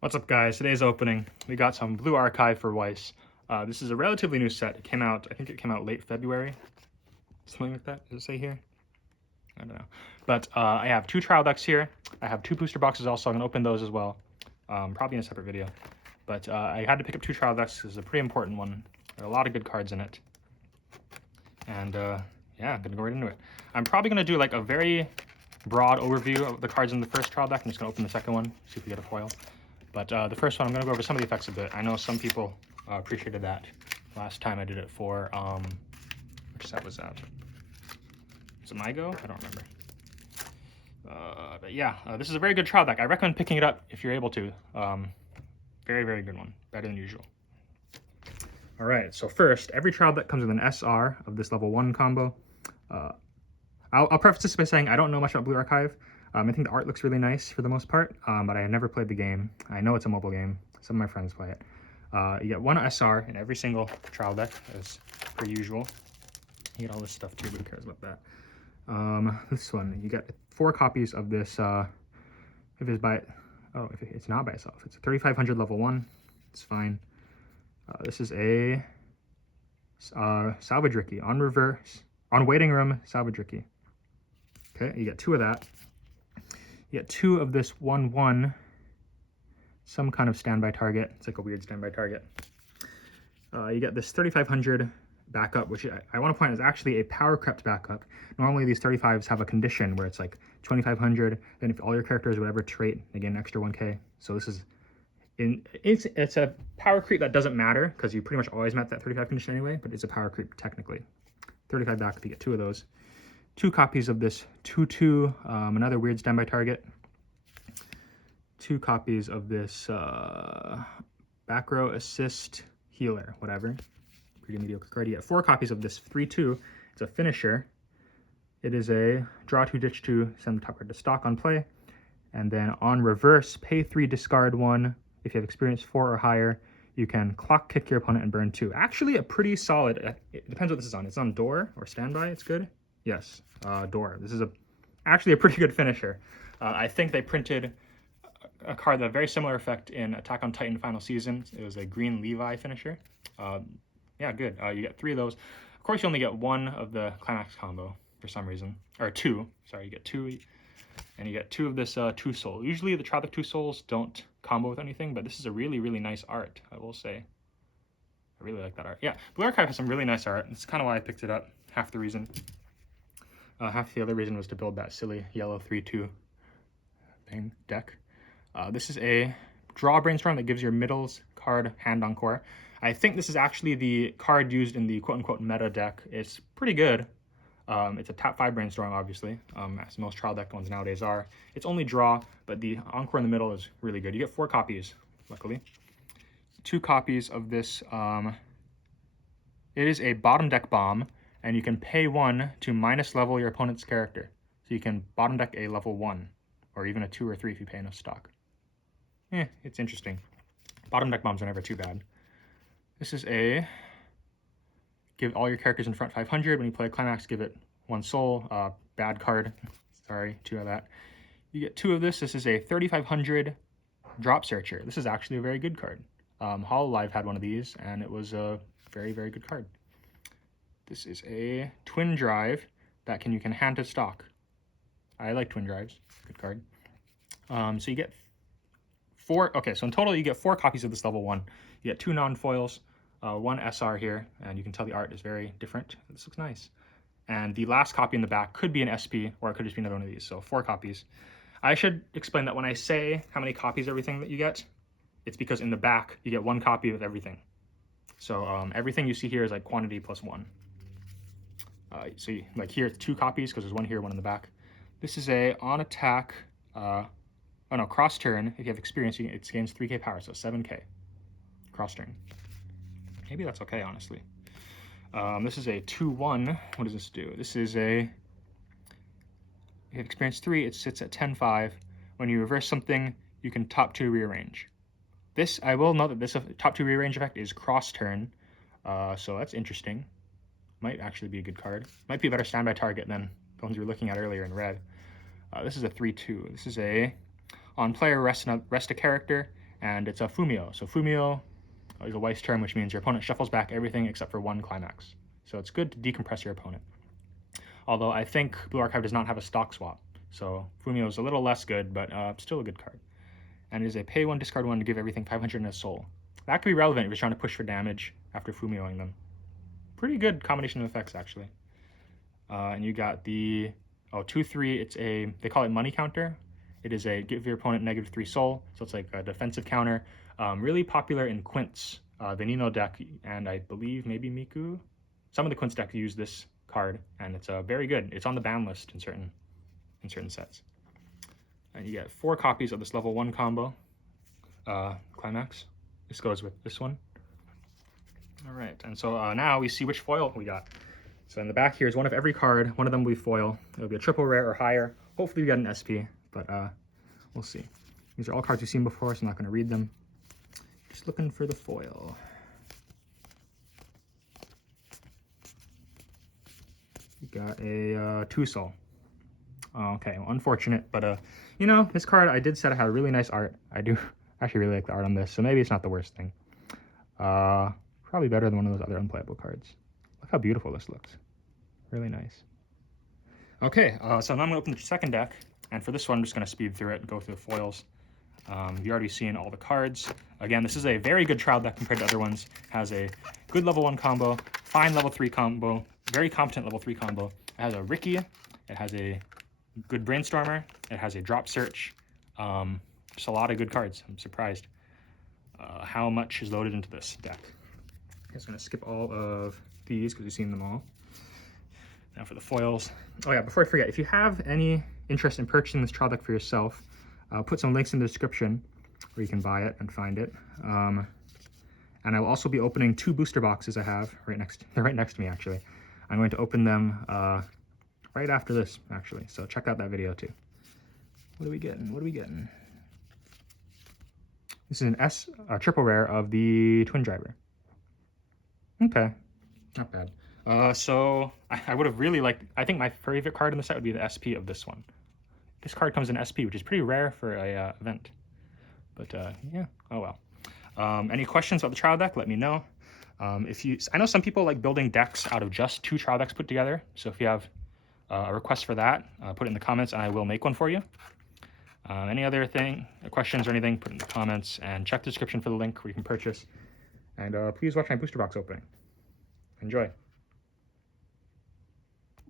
What's up, guys? Today's opening, we got some Blue Archive for Weiss. This is a relatively new set. It came out, I think it came out late February. Something like that, does it say here? I don't know. But I have 2 trial decks here. I have 2 booster boxes also. I'm going to open those as well, probably in a separate video. But I had to pick up 2 trial decks. This is a pretty important one. There are a lot of good cards in it. And yeah, I'm going to go right into it. I'm probably going to do like a very broad overview of the cards in the first trial deck. I'm just going to open the second one, see if we get a foil. But the first one, I'm going to go over some of the effects a bit. I know some people appreciated that last time I did it for, which set was that? Was it MyGo? I don't remember. But yeah, this is a very good trial deck. I recommend picking it up if you're able to. Very, very good one. Better than usual. All right, so first, every trial deck comes with an SR of this level 1 combo. I'll preface this by saying I don't know much about Blue Archive. I think the art looks really nice for the most part, but I have never played the game. I know it's a mobile game. Some of my friends play it. You get 1 SR in every single trial deck, as per usual. You get all this stuff too, but who cares about that? This one, you get 4 copies of this, if it's not by itself. It's a 3500 level 1. It's fine. This is a Salvage Ricky, on waiting room Salvage Ricky. Okay, you get 2 of that. You get 2 of this 1/1, some kind of standby target. It's like a weird standby target. You get this 3500 backup, which I want to point out is actually a power crept backup. Normally these 35s have a condition where it's like 2500, then if all your characters, whatever trait, they get an extra 1k. So this is, it's a power creep that doesn't matter because you pretty much always met that 35 condition anyway, but it's a power creep technically. 35 backup, you get 2 of those. 2 copies of this 2/2, another weird standby target. 2 copies of this back row assist healer, whatever. Pretty mediocre card. You get 4 copies of this 3/2. It's a finisher. It is a draw 2, ditch 2, send the top card to stock on play. And then on reverse, pay 3, discard 1. If you have experience 4 or higher, you can clock kick your opponent and burn 2. Actually a pretty solid, it depends what this is on. It's on door or standby, it's good. Yes, door. This is actually a pretty good finisher. I think they printed a card that had a very similar effect in Attack on Titan Final Season. It was a green Levi finisher. Yeah, good. You get 3 of those. Of course, you only get 1 of the Climax combo for some reason. Or 2. Sorry, you get 2. And you get 2 of this 2 Soul. Usually the Tropic 2 Souls don't combo with anything, but this is a really, really nice art, I will say. I really like that art. Yeah, Blue Archive has some really nice art. That's kind of why I picked it up. Half the reason. Half the other reason was to build that silly yellow 3/2 thing deck. This is a draw brainstorm that gives your middles card hand encore. I think this is actually the card used in the quote-unquote meta deck. It's pretty good. It's a tap 5 brainstorm, obviously, as most trial deck ones nowadays are. It's only draw, but the encore in the middle is really good. You get 4 copies, luckily. 2 copies of this. It is a bottom deck bomb. And you can pay 1 to minus level your opponent's character. So you can bottom deck a level 1, or even a 2 or 3 if you pay enough stock. It's interesting. Bottom deck bombs are never too bad. This is a give all your characters in front 500. When you play a climax, give it 1 soul. Bad card. Sorry, 2 of that. You get 2 of this. This is a 3500 drop searcher. This is actually a very good card. Hololive had one of these, and it was a very, very good card. This is a twin drive that you can hand to stock. I like twin drives. Good card. So you get 4. Okay, so in total you get 4 copies of this level 1. You get 2 non-foils, 1 SR here, and you can tell the art is very different. This looks nice. And the last copy in the back could be an SP, or it could just be another one of these. So 4 copies. I should explain that when I say how many copies of everything that you get, it's because in the back you get 1 copy of everything. So everything you see here is like quantity plus 1. So like here, it's 2 copies because there's 1 here, 1 in the back. This is a on attack, cross turn. If you have experience, it gains 3k power, so 7k. Cross turn. Maybe that's okay, honestly. This is a 2/1. What does this do? This is if you have experience 3, it sits at 10/5. When you reverse something, you can top 2 rearrange. This, I will note that this top 2 rearrange effect is cross turn, so that's interesting. Might actually be a good card. Might be a better standby target than the ones we were looking at earlier in red. This is a 3/2. This is a on player rest a character, and it's a Fumio. So Fumio is a Weiss term, which means your opponent shuffles back everything except for one climax. So it's good to decompress your opponent. Although I think Blue Archive does not have a stock swap, so Fumio is a little less good, but still a good card. And it is a pay 1, discard 1 to give everything 500 in a soul. That could be relevant if you're trying to push for damage after Fumioing them. Pretty good combination of effects, actually. And you got the 2/3. It's a, they call it money counter. It is a give your opponent -3 soul, so it's like a defensive counter. Really popular in Quint's Veneno deck, and I believe maybe Miku. Some of the Quint's decks use this card, and it's very good. It's on the ban list in certain sets. And you get 4 copies of this level 1 combo climax. This goes with this one. All right, and so now we see which foil we got. So in the back here is one of every card. One of them will be foil. It'll be a triple rare or higher. Hopefully we get an SP, but we'll see. These are all cards we've seen before, so I'm not going to read them. Just looking for the foil. We got a 2 soul. Okay, well, unfortunate, but you know, this card I did said it had really nice art. I do actually really like the art on this, so maybe it's not the worst thing. Probably better than one of those other unplayable cards. Look how beautiful this looks. Really nice. Okay, so now I'm gonna open the second deck, and for this one I'm just gonna speed through it and go through the foils. You've already seen all the cards. Again, this is a very good trial deck compared to other ones. Has a good level 1 combo, fine level 3 combo, very competent level 3 combo. It has a Ricky, it has a good Brainstormer, it has a Drop Search. Just a lot of good cards. I'm surprised how much is loaded into this deck. I'm just going to skip all of these because we've seen them all. Now for the foils. Oh yeah, before I forget, if you have any interest in purchasing this trial deck for yourself, I'll put some links in the description where you can buy it and find it. And I will also be opening 2 booster boxes I have they're right next to me actually. I'm going to open them right after this actually, so check out that video too. What are we getting? What are we getting? This is a triple rare of the Twin Driver. Okay, not bad. So I would have really liked, I think my favorite card in the set would be the SP of this one. This card comes in SP, which is pretty rare for a event. But yeah, oh well. Any questions about the trial deck, let me know. I know some people like building decks out of just 2 trial decks put together. So if you have a request for that, put it in the comments and I will make one for you. Any other questions or anything, put it in the comments, and check the description for the link where you can purchase. And please watch my booster box opening. Enjoy.